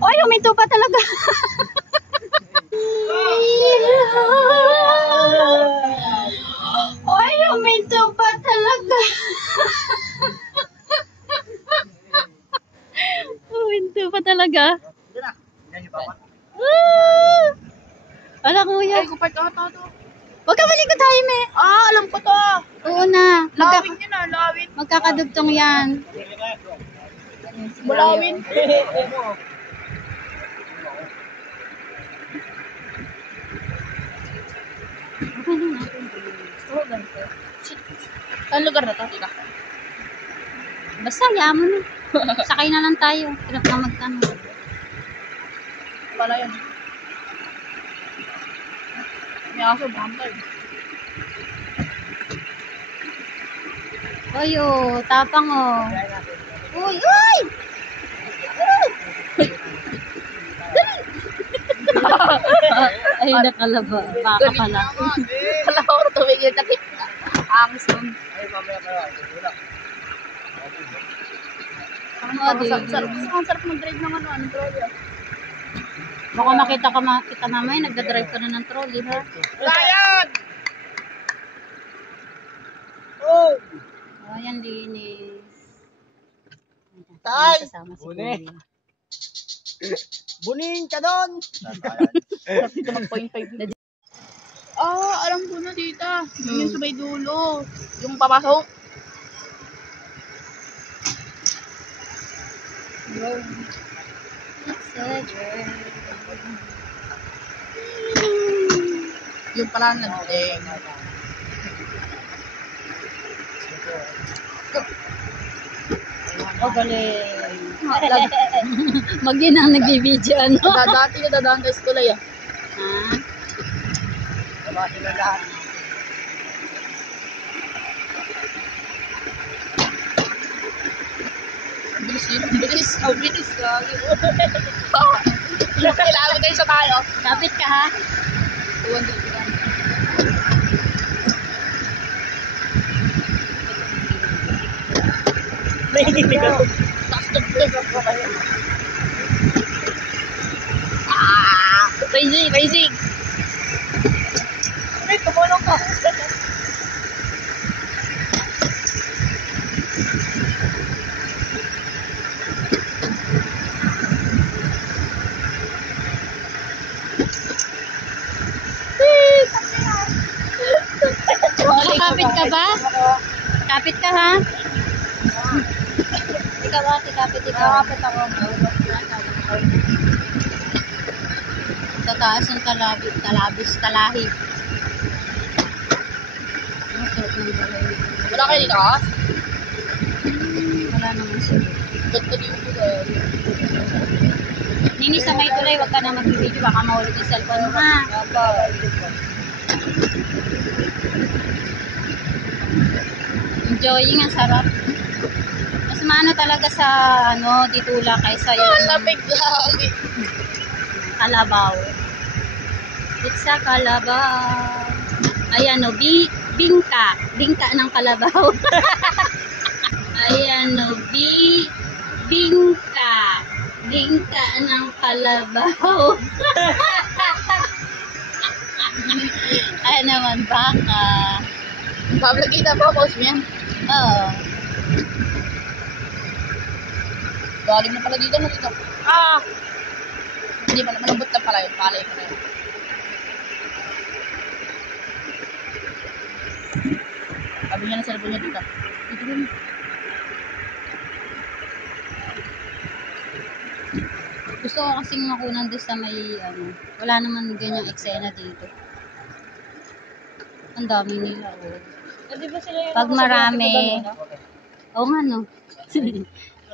Oy, huminto pa talaga. Oy, huminto pa talaga. Huminto pa talaga. Ala, kuya. Ay, kupart ka ito. Huwag ka malikot, Jaime. Alam ko to. Oo na. Lawin yun na, lawin. Magkakadugtong yan. Bulawin. Saan lugar na to? Tita? Basta, yaman na. Sakay na lang tayo. Hirap na magtanong. Wala yan. May aso, bantay. Oy, oh, tapang, oh. Uy, uy! Ay, nakalaba. Baka pala. Wala ko tumigil na kita. Angis nun. Ang sarap mag-drive ng ano, trolley. Baka makita kita mamaya, nagdadrive ka na ng trolley, ha? Lion! Oh, ayan, linis. Tay! Kasama si Buni. Kuya. Bunin ka doon! Dito mag-0.5 na. Alam ko na, tita. Yung sa may dulo. Yung papasok. It's a dream. Yung pala nag-ding. Oh, galing. Mag-yun ang nagbibideo, ano? Dati na dadaan tayo sa tulay, ah. Ha? Sabati na lahat. Bilis yun. Bilis. Oh, bilis. Kailangan tayo sa tayo. Kapit ka, ha? 200 ka. Nahihinig ako. Racing, racing. Ay, tumulong ka. Kapit ka ba? Kapit ka, ha? Ikaw, ate, kapit ikaw. Kapit ako. Sa taas ng talabis, talahi. Ang sarap ng balay. Wala kayo dito, ah? Wala naman sila. Ba't ka dito ko? Nini, sa may tulay, wag ka na mag-video. Baka mahulog yung cellphone mo, ha? Enjoying, ang sarap. Mas maano talaga sa, ditula kaysa yung Lapig lagi. kalabaw. It's a kalabaw. Ayan, bingka. Bingka ng kalabaw. Ayan, bingka. Bingka ng kalabaw. Ayan naman, baka. Pablo, kita ba? Post mo yan? Oo. Galing na pala dito, no? Dito. Hindi pala, malambot na pala yun. Palay ko na yun. Sabi niya na cellphone niya dito. Dito rin. Gusto ko kasing makunan doon sa may, wala naman ganyang eksena dito. Ang dami nila, oh. Di ba sila yung Pag marami, oo nga, no?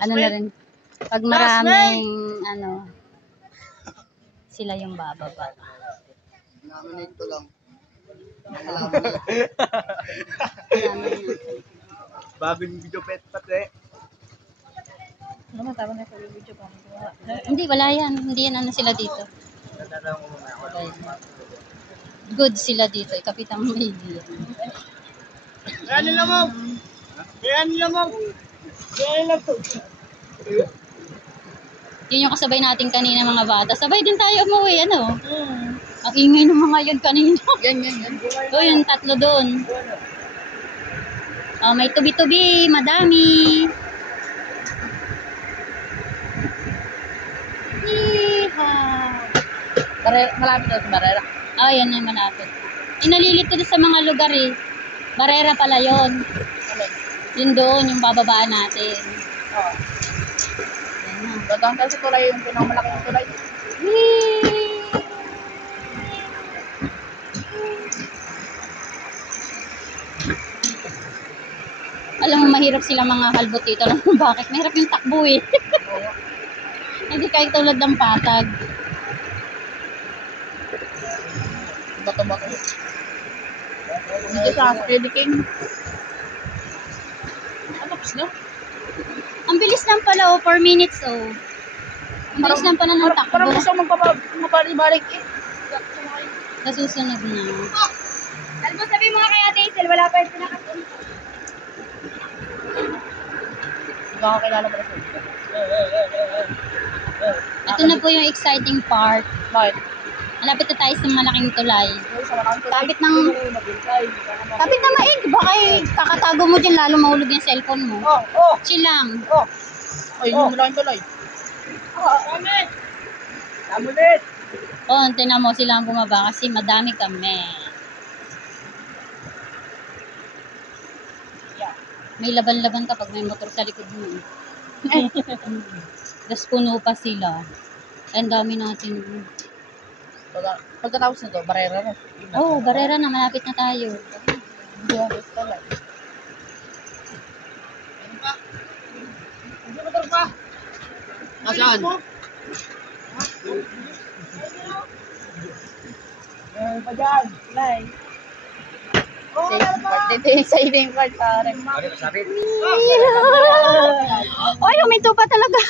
Ano na rin, pag maraming, sila yung bababa. Namin ito lang. Babing video pet pati. Ano matama na sa video pa? Hindi, wala yan. Hindi yan sila dito. Good sila dito. Ikapitang media. Kaya nila mo. Kaya nila mo. Kaya nila mo. Yun yung kasabay natin kanina mga bata. Sabay din tayo umuwi, ano? Ang ingay ng mga yun kanina. Yan. O, yung tatlo doon. Oh, may tubi-tubi, madami. Yeehaw! Malapit daw sa barera. Oh, yan yung malapit. Inalilito doon sa mga lugar eh. Barera pala yon. Alin? Yun doon, yung bababaan natin. Oo. Yan na. Datang tayo sa tulay, yung pinakamalaki ng tulay. Alam mo, mahirap sila mga halbot dito. Alam mo bakit? Mahirap yung takbo eh. Hindi kayo tulad ng patag. Bato-bato. Dito sa Freddy King. Ano, na? Ang bilis lang pala, 4 minutes oh. Ang bilis lang pala ng takbo. Parang gusto magpapabalik eh. Sa susunod na. Alam mo, sabi mo nga kay Ate Hazel, wala pa yung pinakapunta. Nakakilala pa rin. Ito na po yung exciting part. Bakit? Malapit na tayo sa malaking tulay. Tapit ng... Mabintay. Tapit na maig. Baka kakatago mo dyan, lalo mahulog yung cellphone mo. Oh! Chill lang. Ay, yung malaking tulay. Damit! Tamulit! Oh, tinan mo sila ang bumaba kasi madami kami. May laban-laban kapag may motor sa likod mo. Tapos puno pa sila. Ang dami natin. Pagkatapos nito, barera na. Oh, barera na. Malapit na tayo. Hindi ako sa tulay. Hindi motor pa! Nasaan? Pa dyan, Lai. Dito yung saving card, parang. Ay, huminto pa talaga.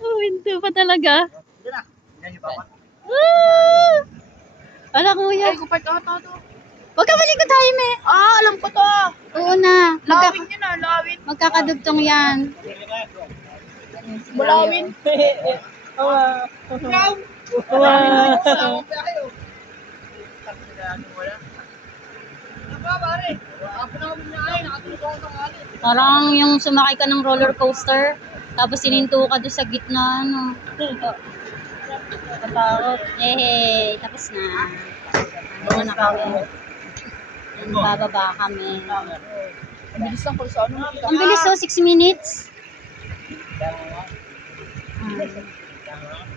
Huminto pa talaga. Yan yung papa. Wala kuya. Ay, kupart ata to. Huwag ka malikot, Jaime. Alam ko to. Oo na. Lawin yun ah, lawin. Magkakadugtong yan. Mulawin. Parang yung sumakay ka ng roller coaster, tapos sininto ka doon sa gitna, ano. Katakot. Yehey, tapos na. Ano na kami. Yan, bababa kami. Ang bilis lang pala sa ano. Ang bilis, 6 minutes.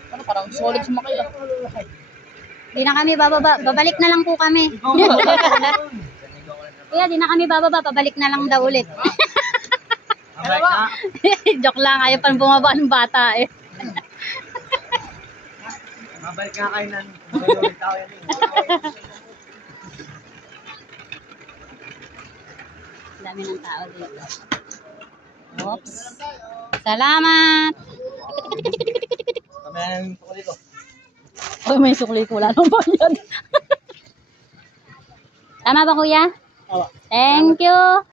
Ano, parang solid sumakay ah. Di na kami bababa. Babalik na lang po kami. Kuya, di na kami bababa. Pabalik na lang daw ulit. Joke lang. Ayaw pa bumaba ng bata eh. Mabalik nga kayo ng mga tao yan eh. Dami ng tao dito. Oops. Salamat. Kami na yung tukuli ko. Uy, may sukli ko. Wala nang bayad. Tama ba, kuya? Tama. Thank you.